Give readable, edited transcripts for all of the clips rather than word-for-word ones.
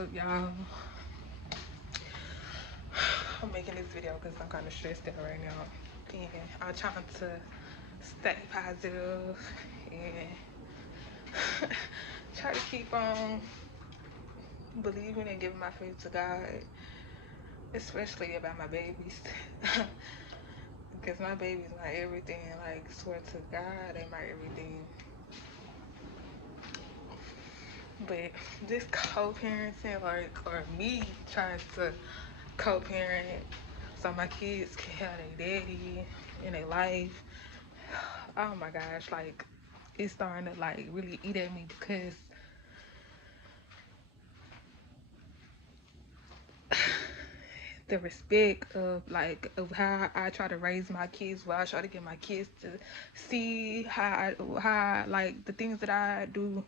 up, y'all? I'm making this video because I'm kind of stressed out right now. And I'm trying to stay positive and try to keep on believing and giving my faith to God, especially about my babies. Because my baby's my everything. Like, swear to God, they my everything. But this co-parenting, or me trying to co-parent so my kids can have their daddy in their life. Oh my gosh, like it's starting to like really eat at me because the respect of how I try to raise my kids, well, I try to get my kids to see how like the things that I do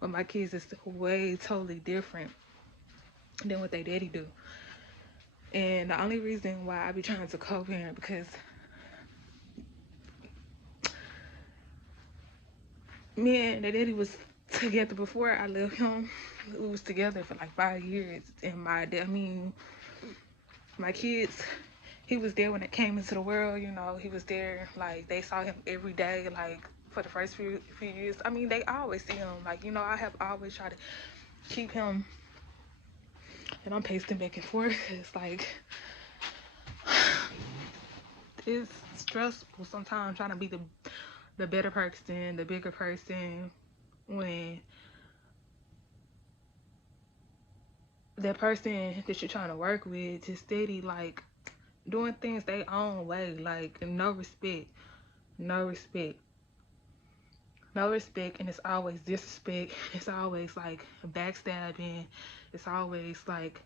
with my kids is way totally different than what they daddy do. And the only reason why I be trying to co-parent because me and the daddy was together before I left him. We was together for like 5 years, and my kids, he was there when it came into the world. You know, he was there. Like they saw him every day. Like for the first few years, I mean, they always see him. Like, you know, I have always tried to keep him, and I'm pacing back and forth. It's like it's stressful sometimes trying to be the better person, the bigger person, when that person that you're trying to work with just steady like doing things their own way, like no respect, no respect, no respect, and it's always disrespect. It's always like backstabbing. It's always like,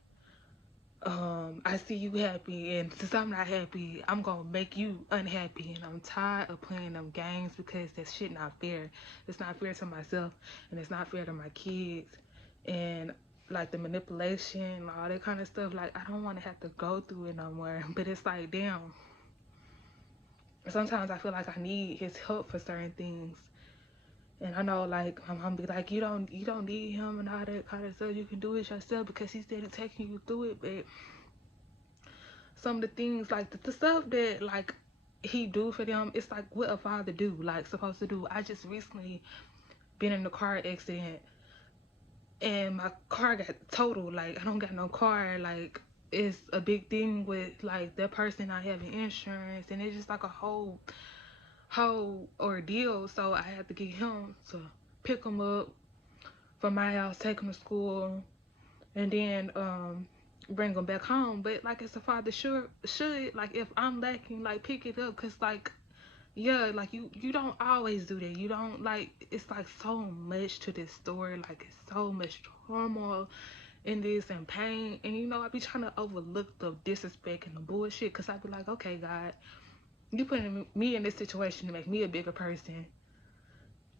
I see you happy, and since I'm not happy, I'm gonna make you unhappy, and I'm tired of playing them games because that shit not fair. It's not fair to myself, and it's not fair to my kids, and like the manipulation, all that kind of stuff. Like I don't want to have to go through it no more. But it's like, damn. Sometimes I feel like I need his help for certain things. And I know, like, my mom be like, you don't need him and all that kind of stuff. You can do it yourself because he's steady taking you through it. But some of the things, like the stuff that like he do for them, it's like what a father do, like supposed to do. I just recently been in a car accident, and my car got totaled. Like I don't got no car. Like it's a big thing with like that person not having insurance, and it's just like a whole ordeal. So I had to get him to pick him up from my house, take him to school, and then bring him back home. But like as a father should like, if I'm lacking, like pick it up, because like, yeah, like you don't always do that. You don't, like, it's like so much to this story. Like it's so much turmoil in this and pain, and you know I be trying to overlook the disrespect and the bullshit, because I be like, okay, God, you putting me in this situation to make me a bigger person.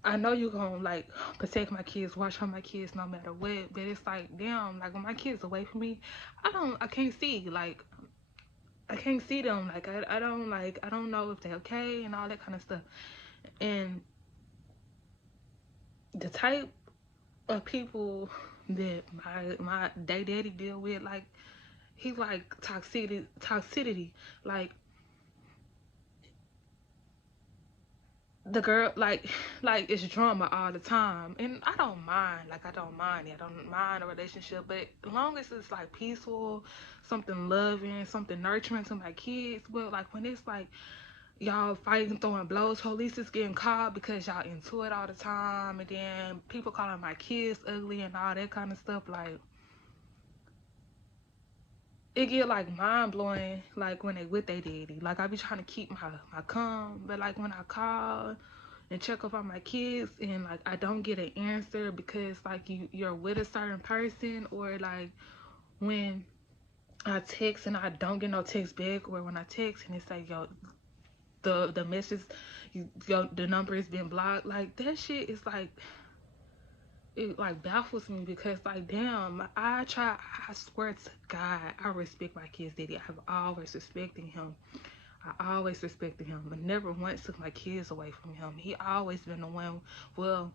I know you gonna like protect my kids, watch for my kids no matter what, but it's like, damn, like when my kids away from me, I can't see, like I can't see them, like I don't know if they're okay and all that kind of stuff. And the type of people that my daddy deal with, like he's like toxicity, like the girl, like it's drama all the time, and I don't mind, like I don't mind it, I don't mind a relationship, but as long as it's like peaceful, something loving, something nurturing to my kids. But like when it's like y'all fighting, throwing blows, police is getting called because y'all into it all the time, and then people calling my kids ugly and all that kind of stuff, like it get like mind blowing, like when they with they daddy. Like I be trying to keep my calm, but like when I call and check up on my kids and like I don't get an answer because like you're with a certain person, or like when I text and I don't get no text back, or when I text and it's like, yo, the message, the number has been blocked. Like that shit is like, it like baffles me, because like, damn, I swear to God, I respect my kid's daddy. I've always respected him. I always respected him. I never once took my kids away from him. He always been the one, well,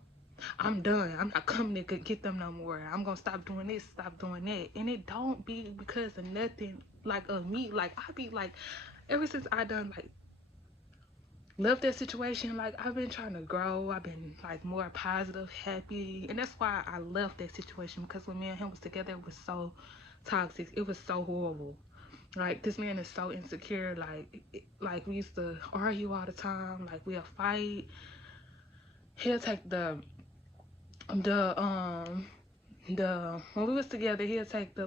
I'm done. I'm not coming to get them no more. I'm gonna stop doing this, stop doing that. And it don't be because of nothing like of me. Like I be like, ever since I done like left that situation, like I've been trying to grow. I've been like more positive, happy, and that's why I left that situation, because when me and him was together, it was so toxic. It was so horrible. Like this man is so insecure. Like we used to argue all the time. Like we'll fight. He'll take the when we was together, he'll take the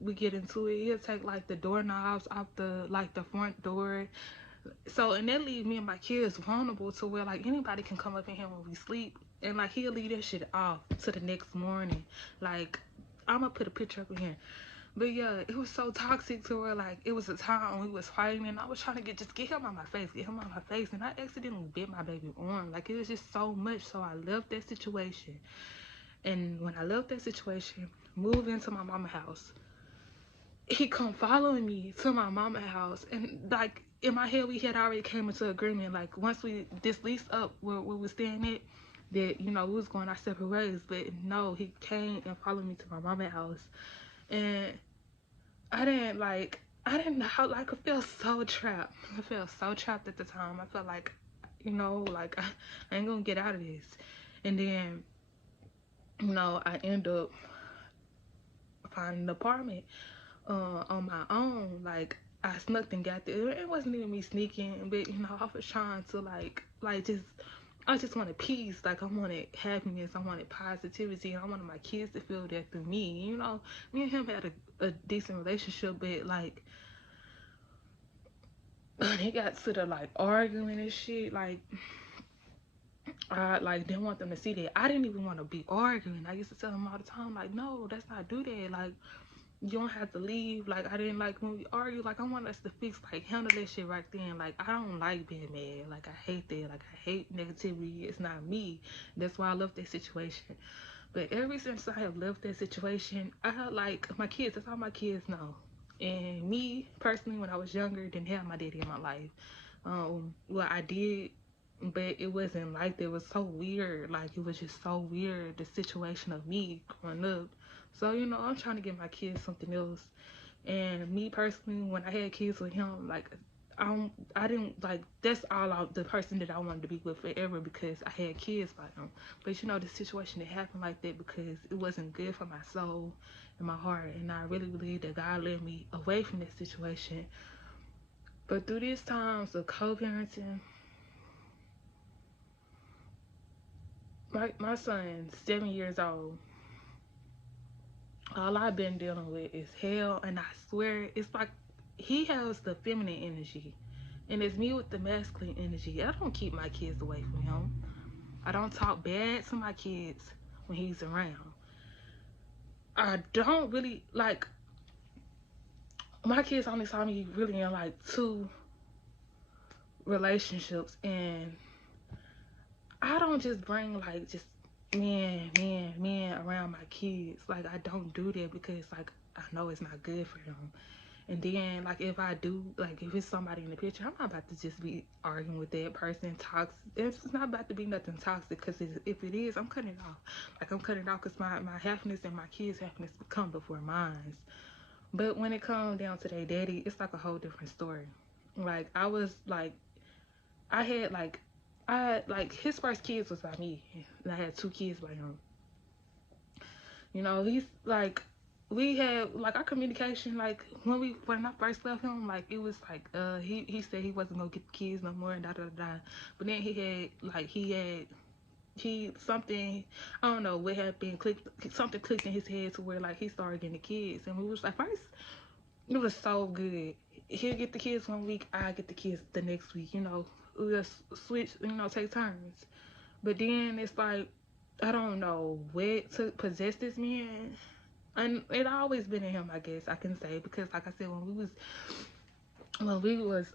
we get into it, he'll take like the doorknobs off the front door. So, and that leaves me and my kids vulnerable to where like anybody can come up in here when we sleep, and like he'll leave that shit off to the next morning. Like I'm gonna put a picture up in here. But yeah, it was so toxic to where like it was a time we was fighting, and I was trying to get him out my face, and I accidentally bit my baby arm. Like it was just so much. So I left that situation. And when I left that situation, moved into my mama house, he come following me to my mama house. And like in my head, we had already came into agreement. Like once we this lease up where we was staying at, that we was going our separate ways. But no, he came and followed me to my mama house, and I didn't know how, like I felt so trapped. I felt so trapped at the time. I felt like like I ain't gonna get out of this. And then I end up finding an apartment on my own. Like I snuck and got there. It wasn't even me sneaking, but I was trying to just I just wanted peace. Like I wanted happiness. I wanted positivity, and I wanted my kids to feel that through me. Me and him had a decent relationship, but like they got to the like arguing and shit. Like I like didn't want them to see that. I didn't even want to be arguing. I used to tell them all the time, like, no, let's not do that. Like you don't have to leave. Like I didn't like when we argue. Like I want us to fix, like handle that shit right then. Like I don't like being mad. Like I hate that. Like I hate negativity. It's not me. That's why I left that situation. But ever since I have left that situation, I like my kids. That's all my kids know. And me personally, when I was younger, didn't have my daddy in my life. Well, I did, but it wasn't like that. It was so weird. Like it was just so weird, the situation of me growing up. So I'm trying to give my kids something else. And me personally, when I had kids with him, like I didn't like, that's the person that I wanted to be with forever, because I had kids by him. But the situation that happened like that because it wasn't good for my soul and my heart, and I really believe that God led me away from that situation. But through these times of co-parenting, my son's 7 years old. All I've been dealing with is hell, and I swear it's like he has the feminine energy, and it's me with the masculine energy. I don't keep my kids away from him. I don't talk bad to my kids when he's around. I don't really like, my kids only saw me really in like 2 relationships, and I don't just bring like just men around my kids. Like I don't do that because like I know it's not good for them. And then like if I do, like if it's somebody in the picture, I'm not about to just be arguing with that person. Toxic. It's not about to be nothing toxic, because if it is, I'm cutting it off. Like I'm cutting it off because my happiness and my kids' happiness come before mine. But when it comes down to their daddy, it's like a whole different story. Like I was like, I had like, his first kids was by me, and I had 2 kids by him. He's like, we had like our communication, like when I first left him, like it was like he said he wasn't gonna get the kids no more and da da da. But then he something, I don't know what happened, something clicked in his head to where like he started getting the kids, and we was like, first it was so good. He'll get the kids 1 week, I get the kids the next week. We'll just switch, take turns. But then it's like, I don't know what to possess this man. And it always been in him, I guess I can say, because like I said, when we was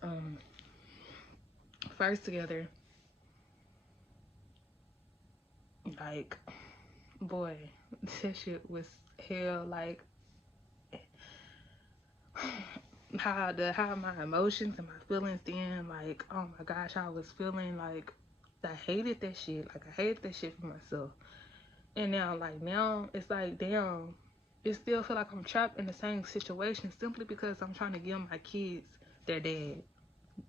first together, like, boy, that shit was hell. Like how my emotions and my feelings then, like, oh my gosh, I was feeling like I hated that shit. Like, I hated that shit for myself. And now, like, now it's like, damn, it still feel like I'm trapped in the same situation simply because I'm trying to give my kids their dad.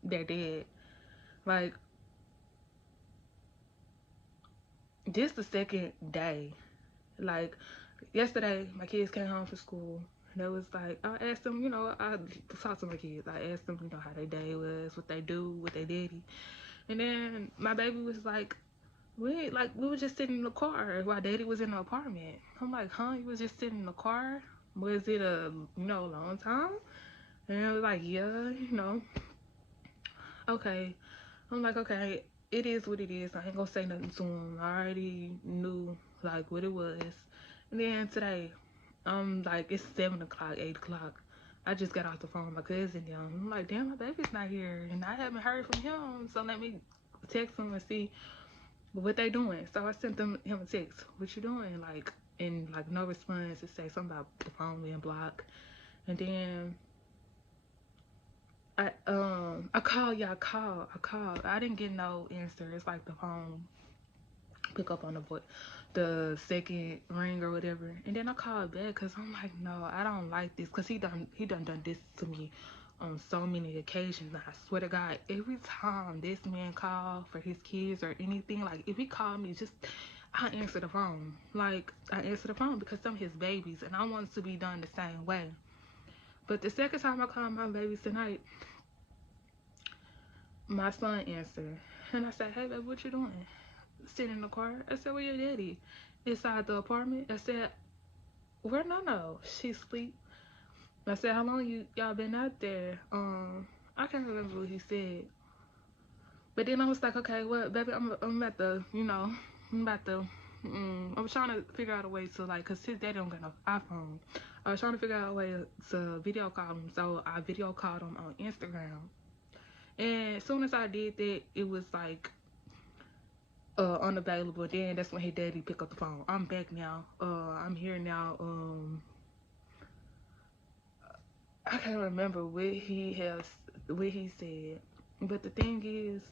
Their dad. Like, this the second day. Like, yesterday, my kids came home from school. And it was like, I asked them, I talked to my kids. I asked them, how their day was, what they do, what they did. And then my baby was like, we were just sitting in the car while daddy was in the apartment. I'm like, huh? You was just sitting in the car? Was it a, long time? And I was like, yeah, okay. I'm like, okay, it is what it is. I ain't gonna say nothing to him. I already knew, like, what it was. And then today, like, it's 7 o'clock, 8 o'clock. I just got off the phone with my cousin now. I'm like, damn, my baby's not here. And I haven't heard from him. So let me text him and see what they doing. So I sent him a text. What you doing? Like, and like no response. It say something about the phone being blocked. And then I called. Yeah, I called. I didn't get no answer. It's like the phone pick up on the second ring or whatever. And then I called back because I'm like, no, I don't like this, because he done this to me on so many occasions. I swear to God, every time this man called for his kids or anything, like, if he called me, just I answer the phone. Like, I answer the phone because I'm his babies and I want it to be done the same way. But the second time I called my babies tonight, my son answered. And I said, hey, baby, what you doing? Sitting in the car. I said, where your daddy? Inside the apartment. I said, where Nano? She sleep. I said, how long y'all been out there? I can't remember what he said. But then I was like, okay, well, baby, I'm at the, I'm about to, I was trying to figure out a way to, like, cause his daddy don't got no iPhone. I was trying to figure out a way to video call him, so I video called him on Instagram. And as soon as I did that, it was like unavailable. Then that's when his daddy picked up the phone. I'm back now. I'm here now. I can't remember what he said. But the thing is,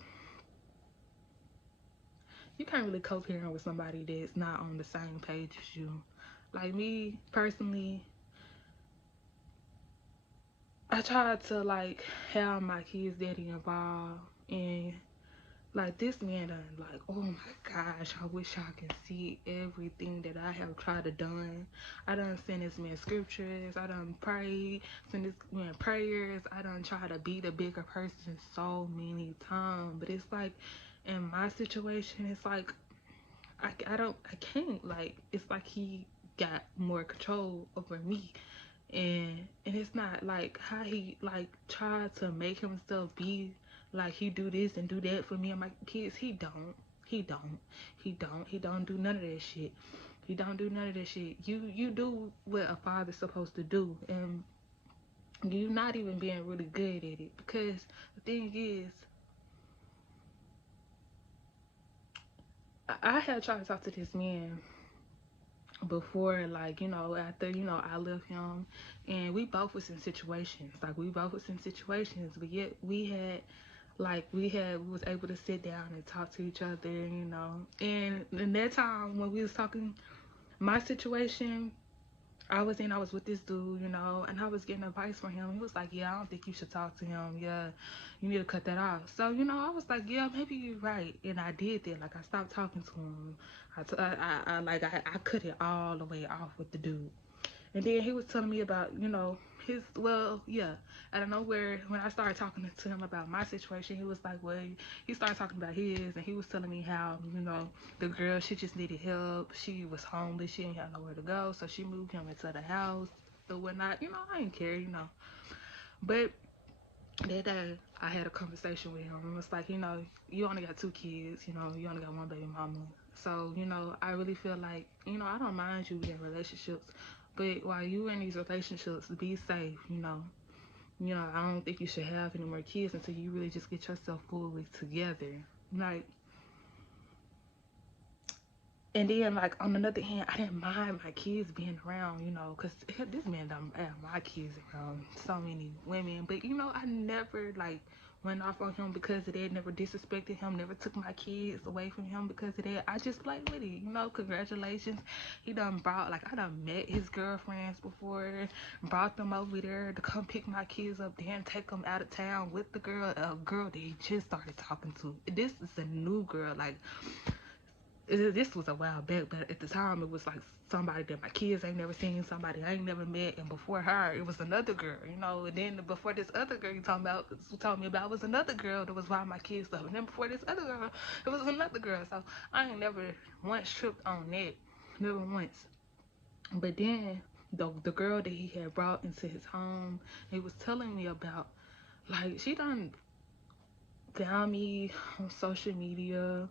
you can't really co-parent with somebody that's not on the same page as you. Like, me personally, I tried to, like, have my kids' daddy involved, and like, this man done, like, oh my gosh, I wish I could see everything that I have tried to done. I done send this man scriptures, I done prayed, send this man prayers, I done try to be the bigger person so many times. But it's like, in my situation, it's like, I can't, like, it's like he got more control over me. And it's not like how he, like, tried to make himself be like he do this and do that for me and my kids. He don't do none of that shit. He don't do none of that shit. You do what a father's supposed to do, and you're not even being really good at it. Because the thing is, I had tried to talk to this man before, like, after, I left him, and we both was in situations, but yet we was able to sit down and talk to each other, and in that time when we was talking, my situation I was with this dude, and I was getting advice from him. He was like, yeah, I don't think you should talk to him. Yeah, you need to cut that off. So, I was like, yeah, maybe you're right. And I did that. Like, I stopped talking to him. I cut it all the way off with the dude. And then he was telling me about, out of nowhere, when I started talking to him about my situation, he was like, well, he started talking about his, and he was telling me how, the girl, she just needed help. She was homeless. She didn't have nowhere to go, so she moved him into the house or whatnot. I didn't care, But that day, I had a conversation with him, and was like, you only got 2 kids, you only got one baby mama. So, I really feel like, I don't mind you in relationships, but while you in these relationships, be safe, I don't think you should have any more kids until you really just get yourself fully together. Like, and then, like, on another hand, I didn't mind my kids being around, because this man done had my kids around so many women. But, I never, like, went off on him because of that, never disrespected him, never took my kids away from him because of that. I just played with it, you know. Congratulations. He done brought, like, I done met his girlfriends before, brought them over there to come pick my kids up, then take them out of town with the girl, a girl that he just started talking to. This is a new girl, like, this was a while back, but at the time it was like somebody that my kids ain't never seen, somebody I ain't never met, and before her it was another girl, you know. And then before this other girl you told me about was another girl that was buying my kids stuff, and then before this other girl it was another girl. So I ain't never once tripped on that, never once. But then the girl that he had brought into his home, he was telling me about, like, she done found me on social media,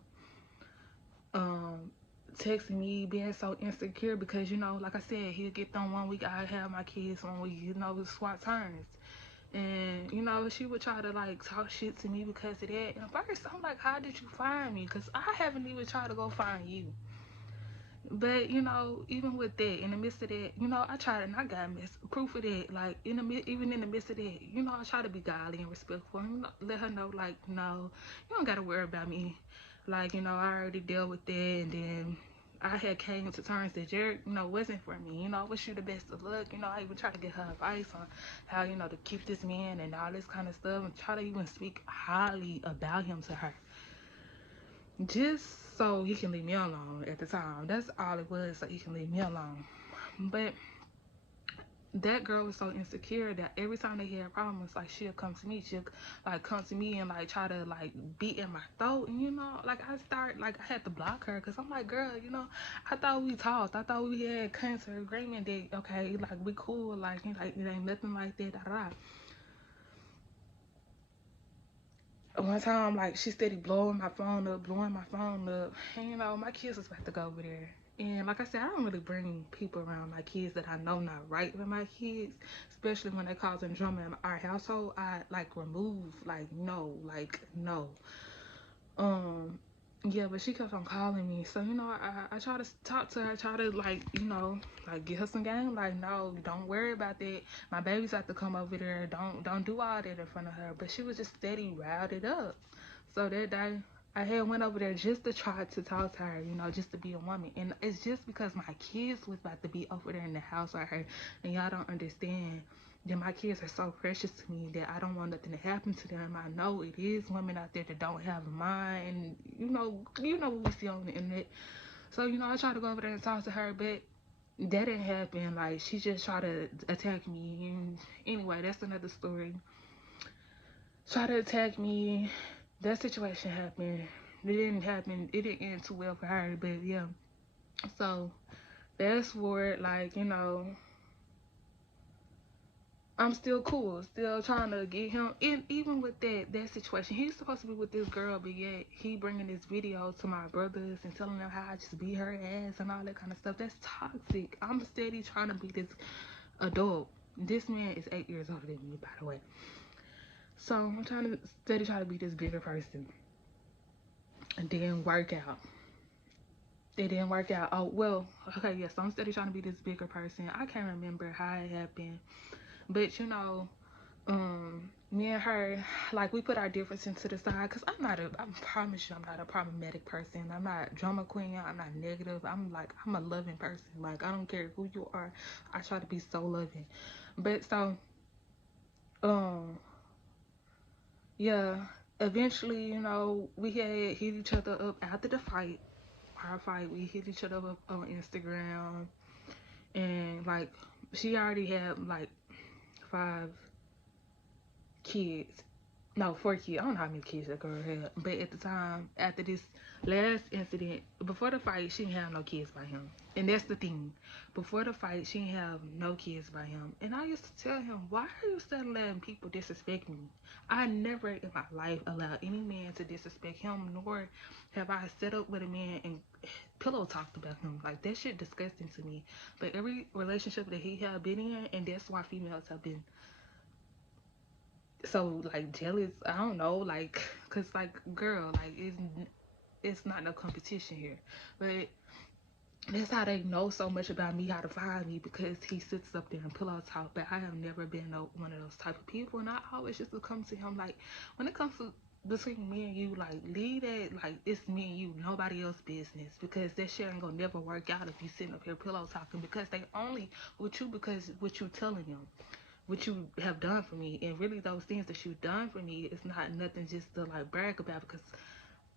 um texting me, being so insecure because, you know, like I said, he'll get them one week, I have my kids one week, you know, it's swap turns. And, you know, she would try to, like, talk shit to me because of that. And first I'm like, how did you find me? Because I haven't even tried to go find you. But, you know, even with that, in the midst of that, you know, I tried and I got proof of that. Like, even in the midst of that, you know, I try to be godly and respectful and, you know, let her know, like, no, you don't got to worry about me. Like, you know, I already dealt with that. And then I had came to terms that Jared, you know, wasn't for me. You know, I wish you the best of luck. You know, I even try to get her advice on how, you know, to keep this man and all this kind of stuff, and try to even speak highly about him to her, just so he can leave me alone. At the time, that's all it was, so he can leave me alone. But that girl was so insecure that every time they had problems, like, she'll come to me, and like try to, like, beat in my throat. And, you know, like, I had to block her because I'm like, girl, you know, I thought we talked, I thought we had come to agreement that, okay, like, we cool, like, it ain't nothing like that, da da. One time, like, she steady blowing my phone up, and, you know, my kids was about to go over there. And like I said, I don't really bring people around my kids that I know not right with my kids, especially when they causing drama in our household. I, like, remove, like, no, like, no. Um, yeah, but she kept on calling me. So, you know, I try to talk to her, try to, like, you know, like, get her some game. Like, no, don't worry about that. My babies have to come over there. Don't do all that in front of her. But she was just steady riled up. So that day, I had went over there just to try to talk to her, you know, just to be a woman. And it's just because my kids was about to be over there in the house with her, and y'all don't understand that my kids are so precious to me that I don't want nothing to happen to them. I know it is women out there that don't have a mind, and you know what we see on the internet. So, you know, I tried to go over there and talk to her, but that didn't happen. Like, she just tried to attack me. And anyway, that's another story. Try to attack me. That situation happened. It didn't happen. It didn't end too well for her, but yeah. So fast forward, like, you know, I'm still cool, still trying to get him. And even with that situation, he's supposed to be with this girl, but yet he bringing this video to my brothers and telling them how I just beat her ass and all that kind of stuff. That's toxic. I'm steady trying to be this adult. This man is 8 years older than me, by the way. So I'm trying to steady try to be this bigger person. It didn't work out. It didn't work out. Oh, well, okay, yes, I'm steady trying to be this bigger person. I can't remember how it happened. But, you know, me and her, like, we put our differences to the side. Because I promise you, I'm not a problematic person. I'm not drama queen. I'm not negative. I'm a loving person. Like, I don't care who you are. I try to be so loving. But, so, um, yeah, eventually, you know, we had hit each other up after the fight. Our fight, we hit each other up on Instagram. And, like, she already had, like, 5 kids. No, 4 kids. I don't know how many kids that girl had. But at the time, after this last incident, before the fight, she didn't have no kids by him. And that's the thing. Before the fight, she didn't have no kids by him. And I used to tell him, why are you still letting people disrespect me? I never in my life allowed any man to disrespect him, nor have I set up with a man and pillow talked about him. Like, that shit disgusting to me. But every relationship that he had been in, and that's why females have been so, like, jealous. I don't know, like, cause, like, girl, like, it's not no competition here. But That's how they know so much about me, how to find me, because he sits up there and pillow talk. But I have never been one of those type of people, and I always just to come to him like, when it comes to between me and you, like, leave that, like, it's me and you, nobody else business, because that shit ain't gonna never work out if you sitting up here pillow talking, because they only with you because what you telling them, what you have done for me, and really those things that you done for me is not nothing just to like brag about, because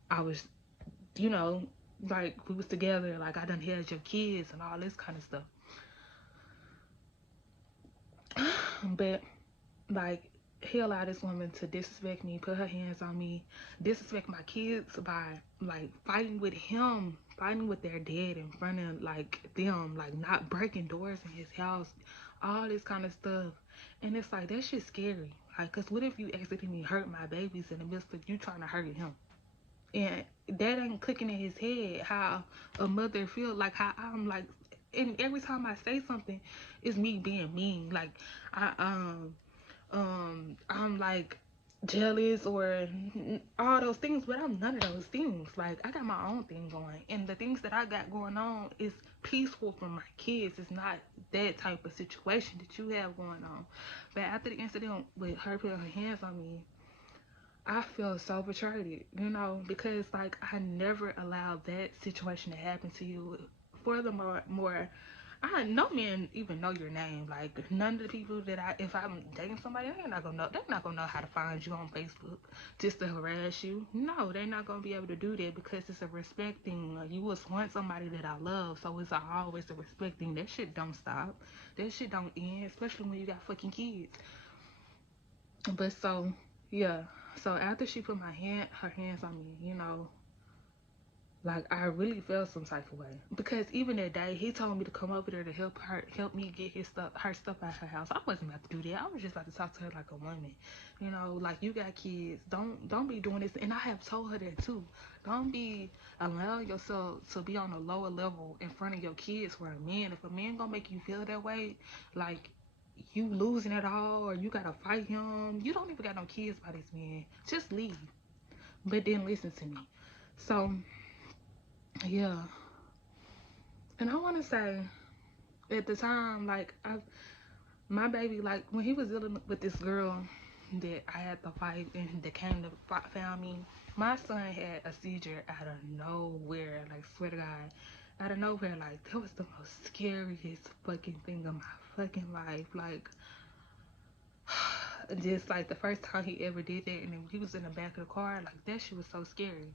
I was, you know, like, we was together, like, I done had your kids and all this kind of stuff. But, like, he allowed this woman to disrespect me, put her hands on me, disrespect my kids by, like, fighting with him, fighting with their dad in front of, like, them, like, not breaking doors in his house, all this kind of stuff. And it's like, that shit's scary. Like, because what if you accidentally hurt my babies in the midst of you trying to hurt him? And that ain't clicking in his head how a mother feel, like how I'm like, and every time I say something, it's me being mean. Like I I'm like jealous or all those things, but I'm none of those things. Like, I got my own thing going, and the things that I got going on is peaceful for my kids. It's not that type of situation that you have going on. But after the incident with her putting her hands on me, I feel so betrayed, because, like, I never allowed that situation to happen to you. Furthermore, I no man even know your name. Like, none of the people that if I'm dating somebody, they're not gonna know. They're not gonna know how to find you on Facebook just to harass you. No, they're not gonna be able to do that, because it's a respect thing. You was once somebody that I love, so it's always a respect thing. That shit don't stop. That shit don't end, especially when you got fucking kids. But so, yeah. So after she put her hands on me, like, I really felt some type of way, because even that day he told me to come over there to help me get her stuff out of her house. I wasn't about to do that. I was just about to talk to her like a woman, like, you got kids. Don't be doing this. And I have told her that too. Don't be allowing yourself to be on a lower level in front of your kids for a man. If a man gonna make you feel that way, like, you losing it all, or you gotta fight him. You don't even got no kids by this man. Just leave. But then listen to me. So, yeah. And I want to say, at the time, like, my baby, like, when he was dealing with this girl that I had to fight and that came to found me, my son had a seizure out of nowhere. Like, swear to God, out of nowhere. Like, that was the most scariest fucking thing of my fucking life. Like, just like the first time he ever did that, and then he was in the back of the car, like, that shit was so scary.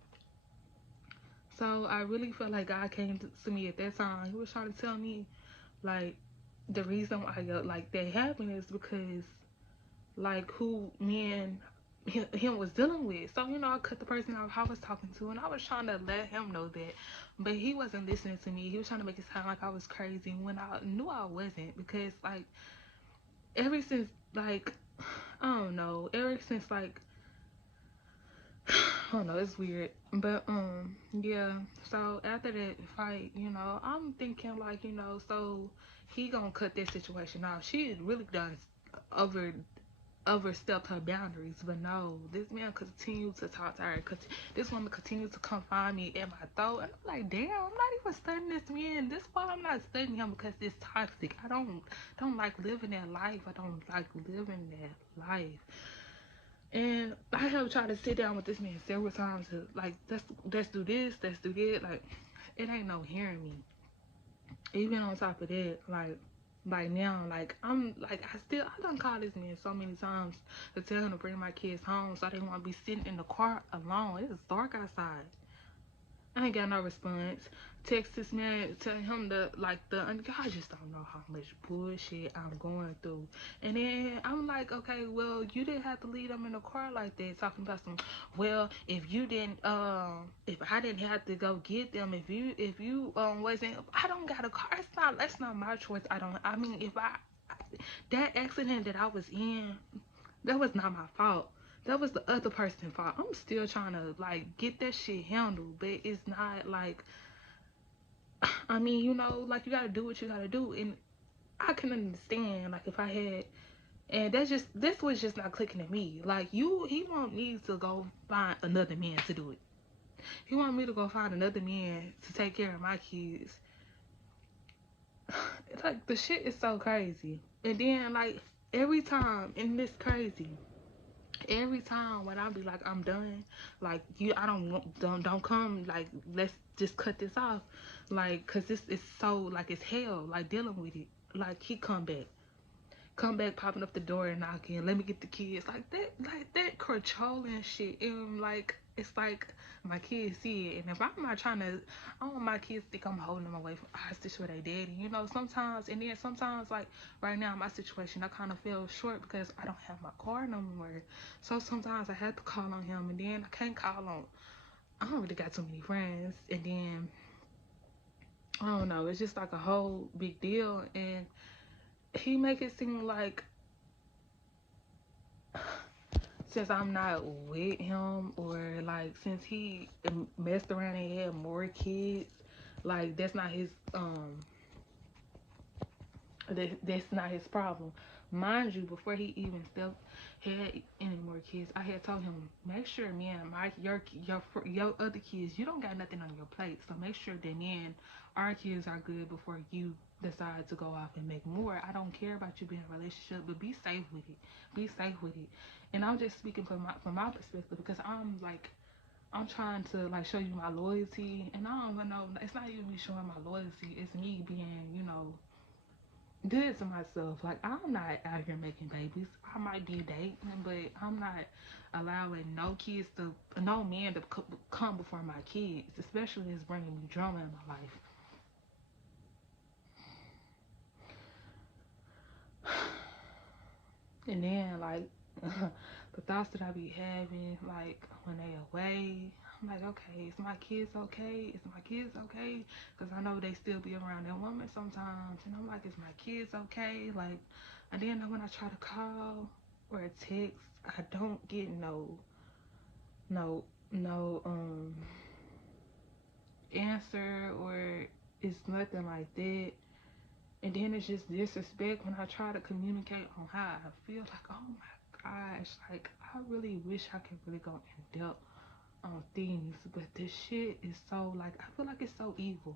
So I really felt like God came to me at that time. He was trying to tell me, like, the reason why, like, that happened is because, like, who me and him was dealing with. So, I cut the person I was talking to, and I was trying to let him know that, but he wasn't listening to me. He was trying to make it sound like I was crazy when I knew I wasn't, because, like, ever since, like, I don't know, ever since, like, I don't know, it's weird. But yeah. So after that fight, I'm thinking, like, so he gonna cut that situation off. She really done over overstepped her boundaries, but no, this man continued to talk to her. Cause this woman continued to come find me at my throat, and I'm like, damn, I'm not even studying this man. This why I'm not studying him, because it's toxic. I don't like living that life. I don't like living that life. And I have tried to sit down with this man several times to, like, let's do this, let's do that. Like, it ain't no hearing me. Even on top of that, like now, like, I done called this man so many times to tell him to bring my kids home, so I didn't want to be sitting in the car alone. It's dark outside. I ain't got no response. Text this man, tell him I just don't know how much bullshit I'm going through. And then I'm like, okay, well, you didn't have to leave them in the car like that, talking about some, well, if you didn't, if I didn't have to go get them, if you wasn't, I don't got a car. That's not my choice. I mean, that accident that I was in, that was not my fault. That was the other person's fault. I'm still trying to, like, get that shit handled, but it's not like, I mean, like, you gotta do what you gotta do, and I can understand, like, if I had, and this was just not clicking to me. Like, he want me to go find another man to do it. He want me to go find another man to take care of my kids, it's like the shit is so crazy. And then like every time, and it's crazy. Every time when I be like I'm done, like you, I don't come. Like let's just cut this off, like cause this is so like it's hell. Like dealing with it. Like he come back, popping up the door and knocking. Let me get the kids, like that controlling shit. And like it's like my kids see it, and if I'm not trying to, I don't want my kids to think I'm holding them away from hostage for their daddy. You know, sometimes, and then sometimes like right now my situation, I kind of feel short because I don't have my car no more. So sometimes I have to call on him, and then I can't call on. I don't really got too many friends, and then I don't know. It's just like a whole big deal, and he make it seem like since I'm not with him, or like since he messed around and had more kids, like that's not his problem. Mind you, before he even had any more kids, I had told him, make sure me and your other kids, you don't got nothing on your plate. So make sure that me and our kids are good before you decide to go off and make more. I don't care about you being in a relationship, but be safe with it. Be safe with it. And I'm just speaking from my perspective, because I'm trying to like show you my loyalty, and I don't even know. It's not even me showing my loyalty. It's me being, good to myself. Like I'm not out here making babies. I might be dating, but I'm not allowing no man to come before my kids, especially if it's bringing me drama in my life. And then like the thoughts that I be having, like when they away, I'm like, okay, is my kids okay? Is my kids okay? Because I know they still be around that woman sometimes, and I'm like, is my kids okay? Like, and then when I try to call or text, I don't get no, no answer, or it's nothing like that. And then it's just disrespect when I try to communicate on how I feel. Like, oh my gosh, like I really wish I could really go in depth on things, but this shit is so like I feel like it's so evil.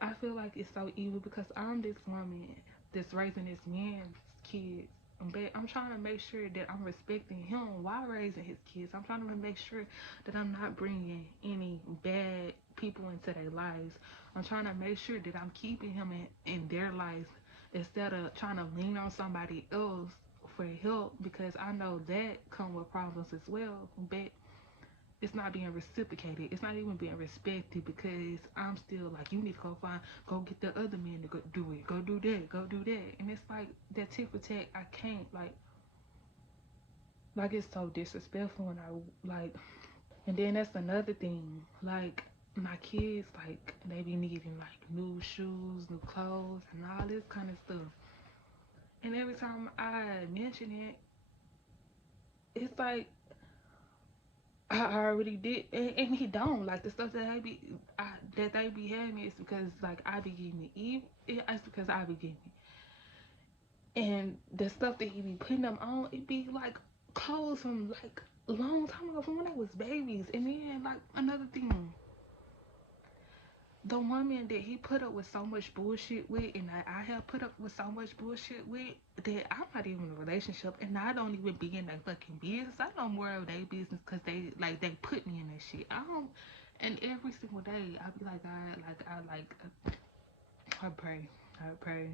I feel like it's so evil because I'm this woman that's raising this man's kids. But I'm trying to make sure that I'm respecting him while raising his kids. I'm trying to make sure that I'm not bringing any bad people into their lives. I'm trying to make sure that I'm keeping him in their lives instead of trying to lean on somebody else for help, because I know that come with problems as well. But it's not being reciprocated. It's not even being respected, because I'm still like, you need to go get the other man to go do it. Go do that. Go do that. And it's like that tit for tat. I can't like it's so disrespectful, and I like. And then that's another thing. Like my kids, like they be needing like new shoes, new clothes, and all this kind of stuff. And every time I mention it, it's like I already did, and he don't like the stuff that they be having is because like I be getting it. It's because I be getting it, and the stuff that he be putting them on, it be like clothes from like a long time ago, from when they was babies. And then like another thing, the woman that he put up with so much bullshit with, and I have put up with so much bullshit with, that I'm not even in a relationship, and I don't even be in their fucking business. I know more of their business because they put me in that shit. I don't, and every single day I be like, I pray, I pray,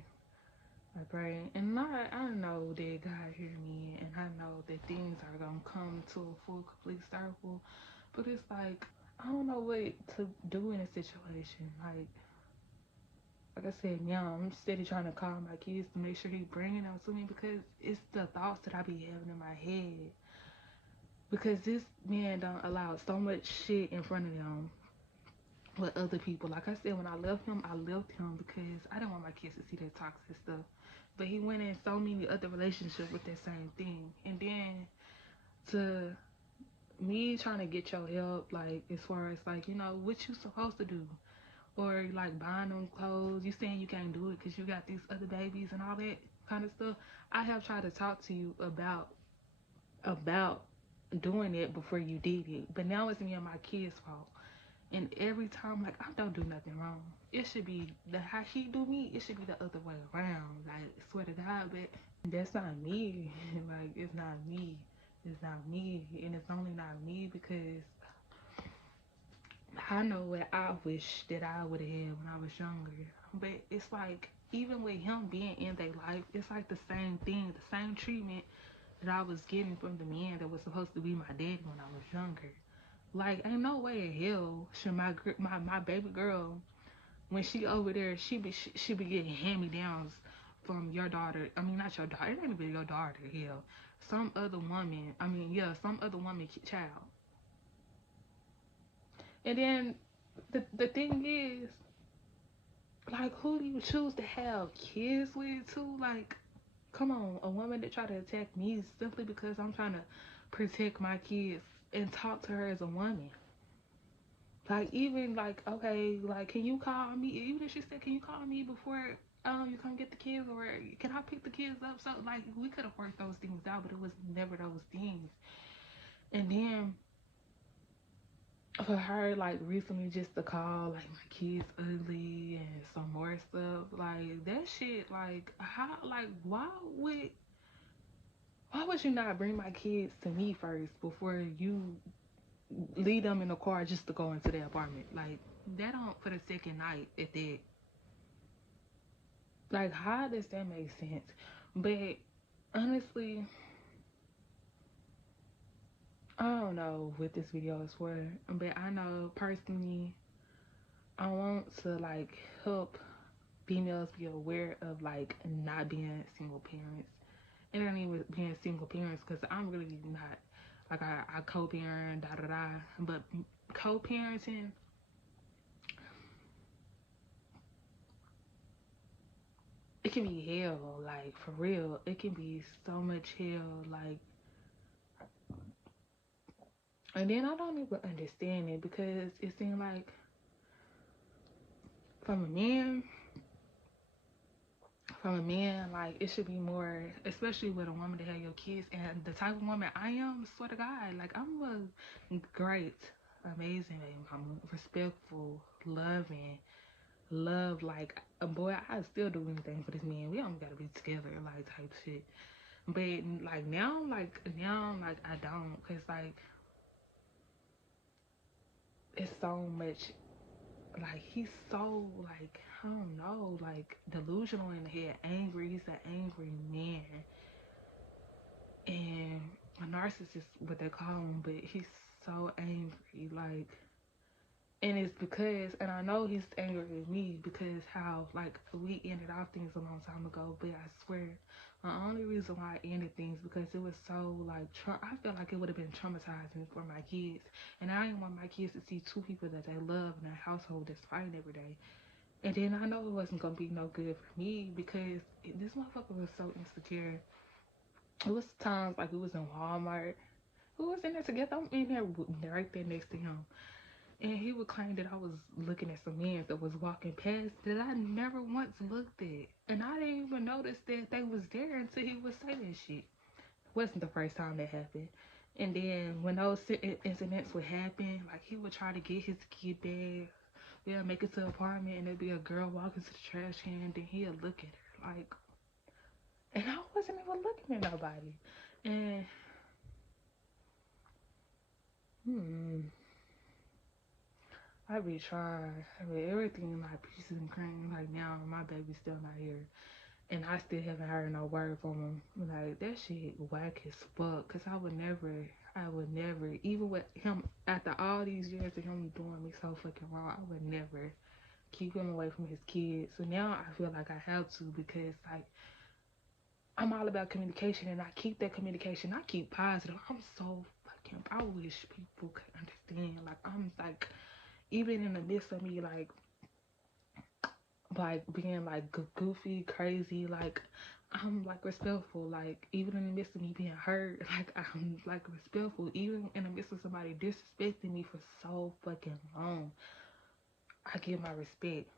I pray, and I know that God hear me, and I know that things are gonna come to a full complete circle, but it's like I don't know what to do in a situation. Like I said, now I'm steady trying to call my kids to make sure he bringing them to me, because it's the thoughts that I be having in my head. Because this man don't allow so much shit in front of them with other people. Like I said, when I left him because I didn't want my kids to see that toxic stuff. But he went in so many other relationships with that same thing. And then to me trying to get your help, like as far as like, what you supposed to do, or like buying them clothes. You saying you can't do it because you got these other babies and all that kind of stuff. I have tried to talk to you about doing it before you did it, but now it's me and my kids' fault. And every time, like, I don't do nothing wrong. It should be how he do me. It should be the other way around. Like, swear to God, but that's not me. Like, it's not me. It's not me, and it's only not me because I know what I wish that I would have had when I was younger. But it's like, even with him being in their life, it's like the same thing, the same treatment that I was getting from the man that was supposed to be my daddy when I was younger. Like, ain't no way in hell should my baby girl, when she over there, she be getting hand me downs from your daughter. I mean, not your daughter. It ain't even your daughter. Hell, some other woman. I mean, yeah, some other woman child. And then the thing is, like, who do you choose to have kids with too? Like, come on, a woman that try to attack me simply because I'm trying to protect my kids and talk to her as a woman. Like, even like, okay, like, can you call me? Even if she said, can you call me before you come get the kids, or can I pick the kids up? So like, we could have worked those things out, but it was never those things. And then for her, like, recently, just to call like my kids ugly and some more stuff, like, that shit, like, how, like, why would you not bring my kids to me first before you leave them in the car just to go into the apartment? Like, that don't, for the second night at that. Like, how does that make sense? But honestly, I don't know what this video is for, but I know personally I want to, like, help females be aware of, like, not being single parents. And not even being single parents, because I'm really not, like, I co-parent, da da da. But co-parenting, it can be hell, like, for real. It can be so much hell, like. And then I don't even understand it, because it seems like from a man, like, it should be more, especially with a woman to have your kids. And the type of woman I am, swear to God, like, I'm a great, amazing baby mama, respectful, loving, love, like, a boy. I still do anything for this man. We don't gotta be together, like, type shit. But like now, like, I don't, cause like, it's so much. Like, he's so, like, I don't know, like, delusional in the head, angry. He's an angry man, and a narcissist, what they call him. But he's so angry, like, and it's because, and I know he's angry with me because how, like, we ended off things a long time ago. But I swear, the only reason why I ended things because it was so, like, I felt like it would have been traumatizing for my kids, and I didn't want my kids to see two people that they love in a household that's fighting every day. And then I know it wasn't gonna be no good for me because this motherfucker was so insecure. It was times like we was in Walmart. We was in there together. I'm in there right there next to him. And he would claim that I was looking at some men that was walking past that I never once looked at. And I didn't even notice that they was there until he would say that shit. It wasn't the first time that happened. And then when those incidents would happen, like, he would try to get his kid bag. We'll make it to the apartment and there'd be a girl walking to the trash can, and then he'll look at her, like, and I wasn't even looking at nobody. And I be trying. I mean, everything like pieces and cream. Like, now my baby's still not here, and I still haven't heard no word from him. Like, that shit whack as fuck. Cause I would never, even with him after all these years of him doing me so fucking wrong, I would never keep him away from his kids. So now I feel like I have to, because, like, I'm all about communication, and I keep that communication. I keep positive. I'm so fucking. I wish people could understand. Like, I'm like, even in the midst of me, like being like goofy, crazy, like, I'm like respectful. Like, even in the midst of me being hurt, like, I'm like respectful. Even in the midst of somebody disrespecting me for so fucking long, I give my respect.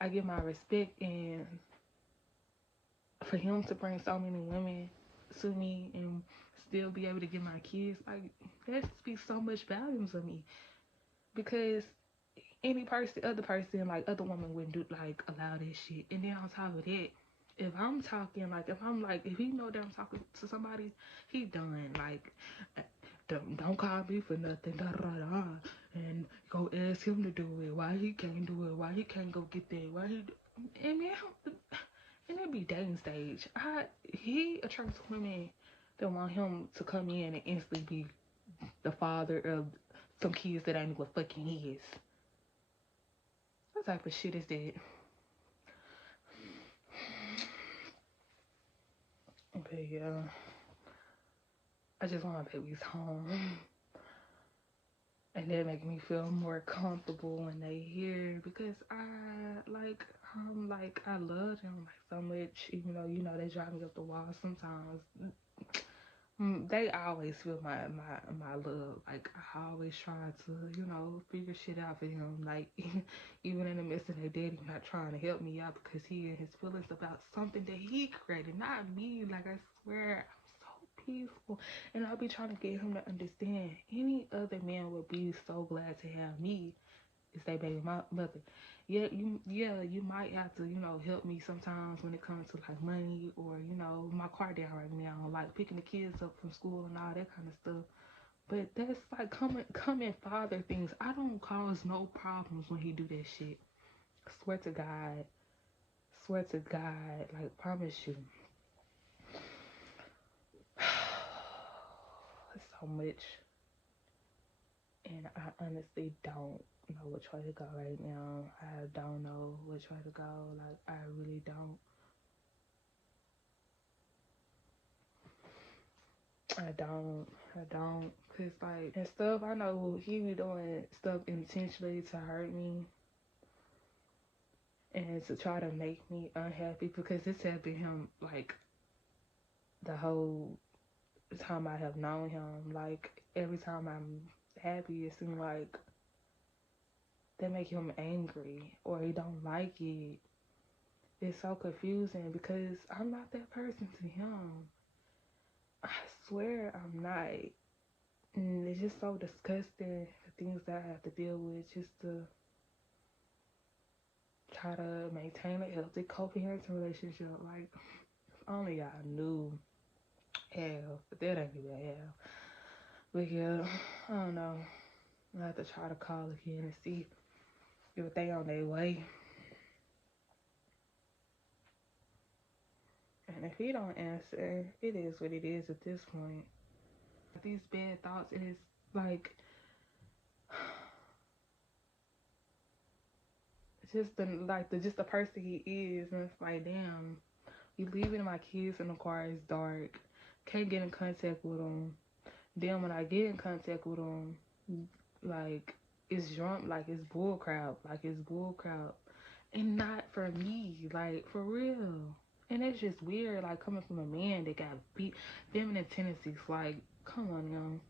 I give my respect, and for him to bring so many women to me and still be able to get my kids, like, that speaks so much volumes of me. because any person, other person, like other woman wouldn't do like allow this shit. And then on top of that, if I'm talking, like if I'm like, if he know that I'm talking to somebody, he done. Like, don't call me for nothing, da da da, and go ask him to do it. Why he can't do it? Why he can't go get that? Why he? And man, and it be dating stage. He attracts women that want him to come in and instantly be the father of some kids that ain't what fucking his. What type of shit is that? Okay, yeah. I just want my babies home. And that make me feel more comfortable when they here because I love them like so much, even though they drive me up the wall sometimes. They always feel my love. Like I always try to, figure shit out for him. Like even in the midst of their daddy not trying to help me out because he and his feelings about something that he created, not me. Like I swear I'm so peaceful. And I'll be trying to get him to understand any other man would be so glad to have me is their baby mother. You might have to, help me sometimes when it comes to like money or, my car down right now, like picking the kids up from school and all that kind of stuff. But that's like coming father things. I don't cause no problems when he do that shit. Swear to God. Swear to God. Like promise you. So much. And I honestly don't know which way to go right now. I don't know which way to go. Like, I really don't. I don't. Cause like, and stuff, I know he be doing stuff intentionally to hurt me and to try to make me unhappy because this has been him, like, the whole time I have known him. Like, every time I'm happy, it seems like that make him angry or he don't like it. It's so confusing because I'm not that person to him. I swear I'm not. And it's just so disgusting, the things that I have to deal with just to try to maintain a healthy co-parenting relationship. Like, if only y'all knew. Hell, but that ain't even hell. But yeah, I don't know. I have to try to call again and see if they on their way. And if he don't answer, it is what it is at this point. These bad thoughts is like just the person he is, and it's like damn, you leaving my kids in the car, it's dark, can't get in contact with them. Then when I get in contact with them, like it's drunk, like it's bull crap, and not for me, like for real. And it's just weird, like coming from a man that got feminine tendencies. Like, come on, young.